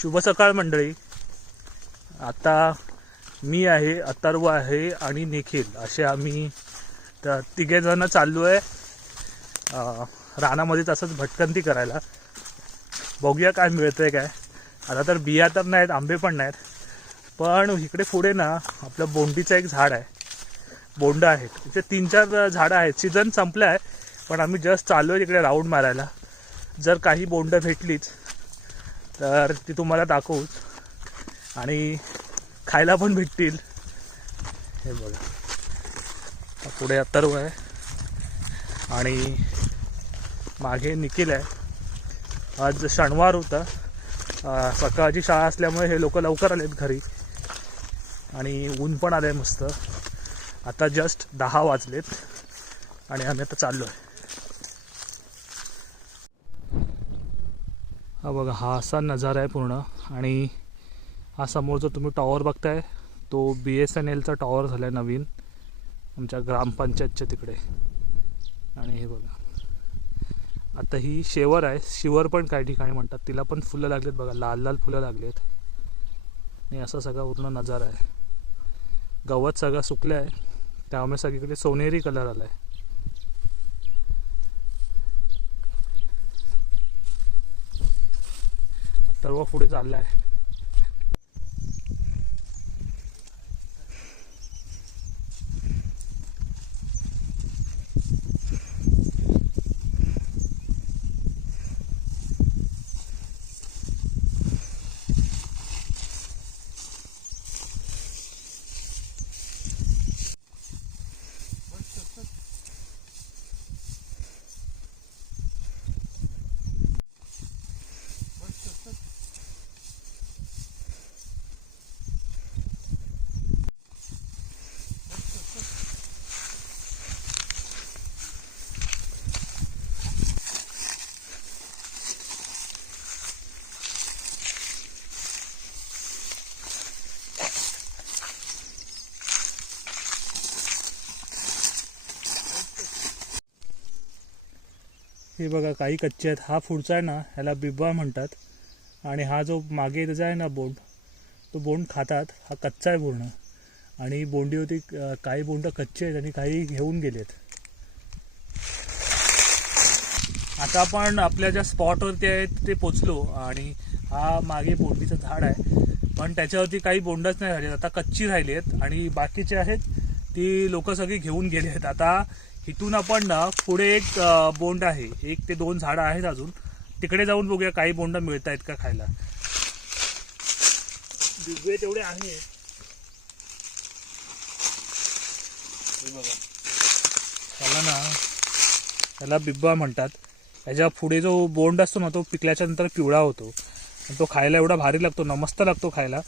शुभ सकाळ मंडळी. आता मी आहे अथर्व आहे आणि निखिल. असे आम्ही तर तिघे जण चाललो आहे रानामध्ये तसंच भटकंती करायला. बघूया काय मिळतंय काय. आता तर बिया तर नाहीत आंबे पण नाहीत. पण इकडे पुढे ना आपलं बोंडीचं एक झाड आहे. बोंड आहेत. इथे तीन चार झाडं आहेत. सीझन संपलं आहे पण आम्ही जस्ट चाललो आहे तिकडे राऊंड मारायला. जर काही बोंड भेटलीच तर ती तुम्हाला दाखवूच आणि खायला पण भेटतील. हे बघा. पुढे अथर्व आहे. आणि मागे निखिल आहे. आज शनिवार होता. सकाळची शाळा असल्यामुळे हे लोक लवकर आलेत घरी. आणि ऊन पण आलं आहे मस्त. आता जस्ट दहा वाजलेत. आणि आम्ही आता चाललो आहे हा बघा हा असा नजारा आहे पूर्ण. आणि हा समोर जो तुम्ही टॉवर बघताय तो बी एस एन एलचा टॉवर झाला आहे नवीन. आमच्या ग्रामपंचायतच्या तिकडे. आणि हे बघा. आता ही शेवर आहे. शिवर पण काही ठिकाणी म्हणतात. तिला पण फुलं लागलेत बघा. लाल लाल फुलं लागलेत. आणि असा सगळा पूर्ण नजारा आहे. गवत सगळं सुकलं आहे त्यामुळे सगळीकडे सोनेरी कलर आला आहे पुढे चालला आहे हे बघा काही कच्चे आहेत. हा पुढचा आहे ना ह्याला बिबा म्हणतात. आणि हा जो मागे त्याचा आहे ना बोंड तो बोंड खातात. हा कच्चा आहे पूर्ण. आणि बोंडी होती काही बोंड कच्चे आहेत आणि काही घेऊन गेलेत. आता आपण आपल्या ज्या स्पॉटवरती आहेत ते पोचलो. आणि हा मागे बोंडीचं झाड आहे. पण त्याच्यावरती काही बोंडच नाही झाले आता कच्ची राहिली आहेत आणि बाकीचे आहेत ती लोक सगळी घेऊन गेले आहेत आता इथून आपण ना पुढे एक बोंड आहे. एक ते दोन झाडं आहेत अजून. तिकडे जाऊन बघूया काही बोंड मिळत आहेत का खायला. दिव्य तेवढे आहे. त्याला ना त्याला बिब्बा म्हणतात. त्याच्या पुढे जो बोंड असतो ना तो पिकल्याच्या नंतर पिवळा होतो. आणि तो खायला एवढा भारी लागतो ना मस्त लागतो खायला.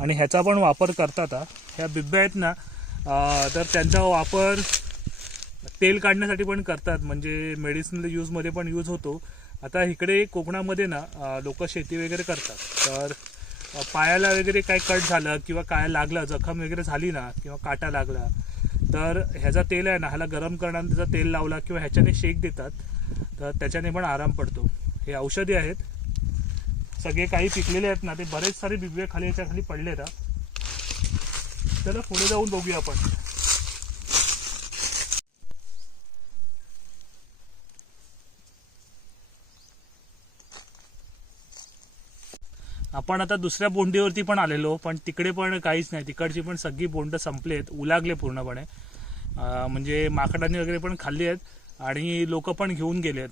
आणि ह्याचा पण वापर करतात ह्या बिब्ब्या आहेत ना तर त्यांचा वापर तेल काढण्यासाठी पण करतात म्हणजे मेडिसिनल यूजमध्ये पण यूज होतो. आता इकडे कोकणामध्ये ना लोक शेती वगैरे करतात. तर पायाला वगैरे काय कट झालं किंवा काय लागलं जखम वगैरे झाली ना किंवा काटा लागला तर ह्याचा तेल आहे ना ह्याला गरम करणार त्याचा तेल लावला किंवा ह्याच्याने शेक देतात तर त्याच्याने पण आराम पडतो. हे औषधी आहेत. सगळे काही पिकलेले आहेत ना ते बरेच सारे बिबवे खाली याच्या खाली पडले ना त्याला पुढे जाऊन बघूया आपण. आपण आता दुसऱ्या बोंडीवरती पण आलेलो पण तिकडे पण काहीच नाही. तिकडची पण सगळी बोंड संपलेत उलागले पूर्णपणे. म्हणजे माकडांनी वगैरे पण खाल्ली आहेत आणि लोक पण घेऊन गेलेत.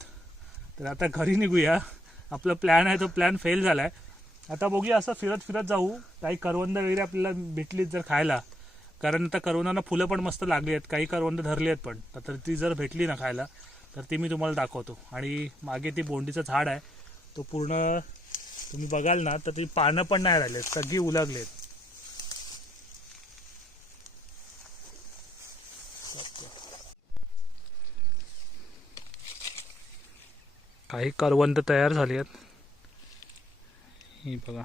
तर आता घरी निघूया. आपला प्लॅन आहे तो प्लॅन फेल झाला आहे आता बघूया असं फिरत फिरत जाऊ. काही करवंद वगैरे आपल्याला भेटलीत जर खायला. कारण आता करवंदांना फुलं पण मस्त लागली आहेत. काही करवंद धरली आहेत पण. तर ती जर भेटली ना खायला तर ती मी तुम्हाला दाखवतो. आणि मागे ती बोंडीचं झाड आहे. तो पूर्ण तुम्ही बघाल ना तर ती पानं पण नाही राहिलेत सगळी उलगलेत. काही करवंद तयार झाली आहेत ही बघा.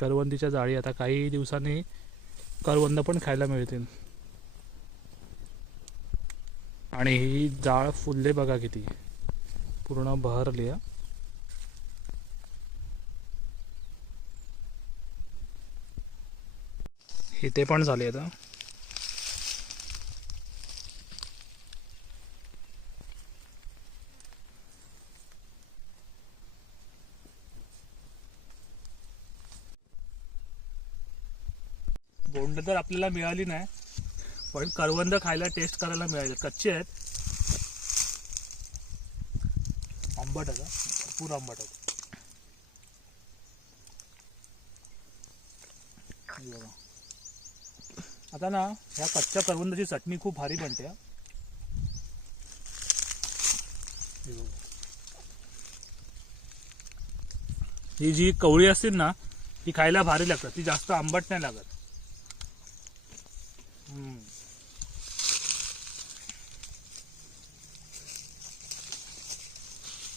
करवंदीच्या जाळी आता काही दिवसांनी करवंद पण खायला मिळतील. आणि ही जाळ फुलले बघा किती. पूर्ण बहरली आहे. इथे पण झाली आता. बोंड तर आपल्याला मिळाली नाही. पण करवंद खायला टेस्ट करायला मिळाले कच्चे आहेत. आंबट आहे भरपूर आंबट आहे आता ना ह्या कच्च्या करवंदाची चटणी खूप भारी बनते ही. जी कवळी असतील ना ती खायला भारी लागतात. ती जास्त आंबट नाही लागत.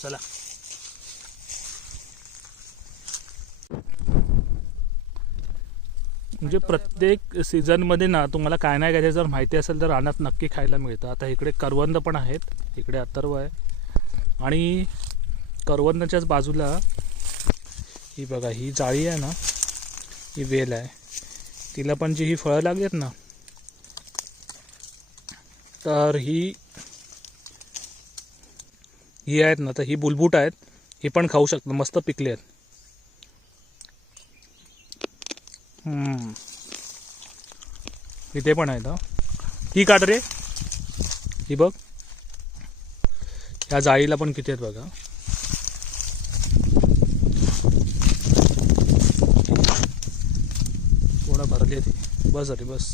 चला. म्हणजे प्रत्येक सीझनमध्ये ना तुम्हाला काय नाही काय जर माहिती असेल तर रानात नक्की खायला मिळतं. आता इकडे करवंद पण आहेत. इकडे अथर्व आहे. आणि करवंदाच्याच बाजूला ही बघा ही जाळी आहे ना ही वेल आहे. तिला पण जी ही फळं लागली ना तर ही ही आहेत ना तर ही बुलबुट आहेत. ही पण खाऊ शकतात मस्त पिकले आहेत. हम्म. इथे पण आहेत ही. काढ रे. ही बघ. ह्या जाळीला पण किती आहेत बघा. थोडा भरली आहे ती. बस झाली बस.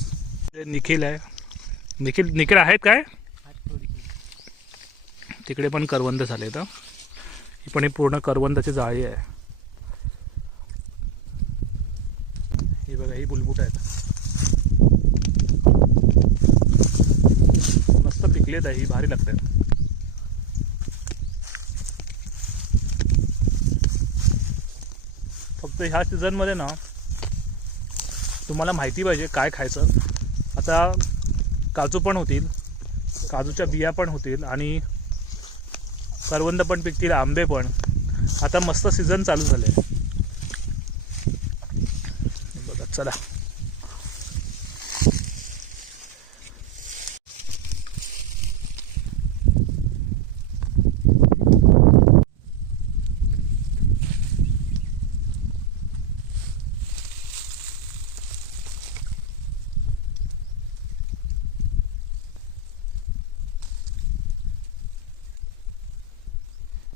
ते निखिल आहे. निखिल निखिल आहेत काय? तिकडे पण करवंद झाले तर ही पण ही पूर्ण करवंदाची जाळी आहे. ही बघा ही बुलबुट आहेत. मस्त पिकलेत आहे ही भारी लागतात. फक्त ह्या सीझनमध्ये ना तुम्हाला माहिती पाहिजे काय खायचं. आता काजू पण होतील काजूच्या बिया पण होतील आणि करवंद पण पिकतील आंबे पण. आता मस्त सीझन चालू झाले बघा चला.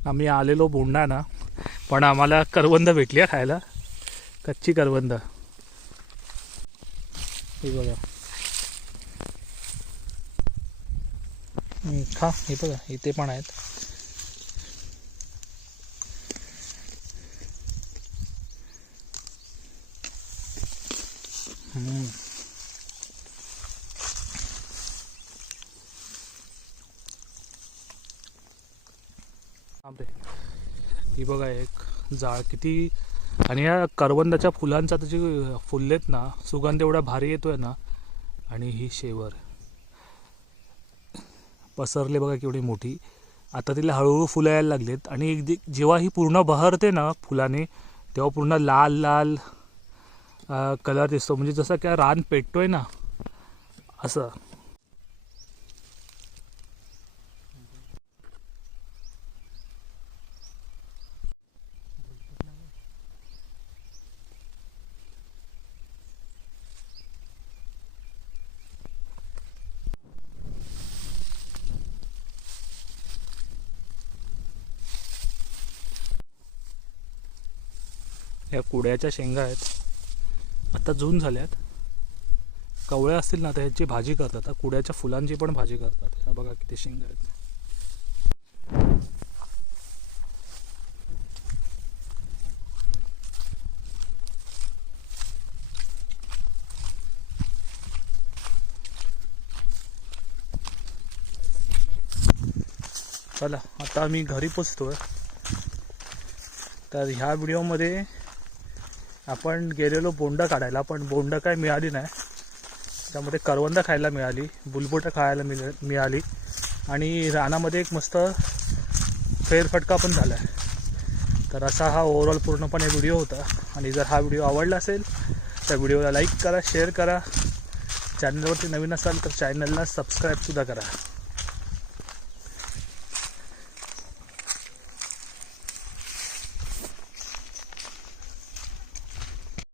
आम्ही आलेलो बोंडा ना पण आम्हाला करवंद भेटली आहे खायला. कच्ची करवंद. हे बघा. खा हे बघा इथे पण आहेत. हम्म. थांब रे. ही बघा एक जाळ किती आणि या करवंदाच्या फुलांचा त्याची फुललेत ना सुगंध एवढा भारी येतोय ना आणि ही शेवर. पसरले बघा केवढी मोठी. आता तिला हळूहळू फुलं यायला लागलेत. आणि एकदी जेव्हा ही पूर्ण बहरते ना फुलाने तेव्हा पूर्ण लाल लाल कलर दिसतो. म्हणजे जसं काय रान पेटतोय ना असं. या कुड्याच्या शेंगा आहेत. आता जून झाल्यात. कवळ्या असतील ना तर ह्याची भाजी करतात. आता कुड्याच्या फुलांची पण भाजी करतात. ह्या बघा किती शेंगा आहेत. चला आता आम्ही घरी पोचतोय. तर ह्या व्हिडिओमध्ये आपण गेलेलो बोंड काढायला पण बोंड काय मिळाली नाही. त्यामध्ये करवंद खायला मिळाली बुलबुटं खायला मिळ मिळाली. आणि रानामध्ये एक मस्त फेरफटका पण झाला आहे तर असा हा ओव्हरऑल पूर्णपणे व्हिडिओ होता. आणि जर हा व्हिडिओ आवडला असेल तर व्हिडिओला लाईक करा शेअर करा. चॅनलवरती नवीन असाल तर चॅनलला सबस्क्राईबसुद्धा करा.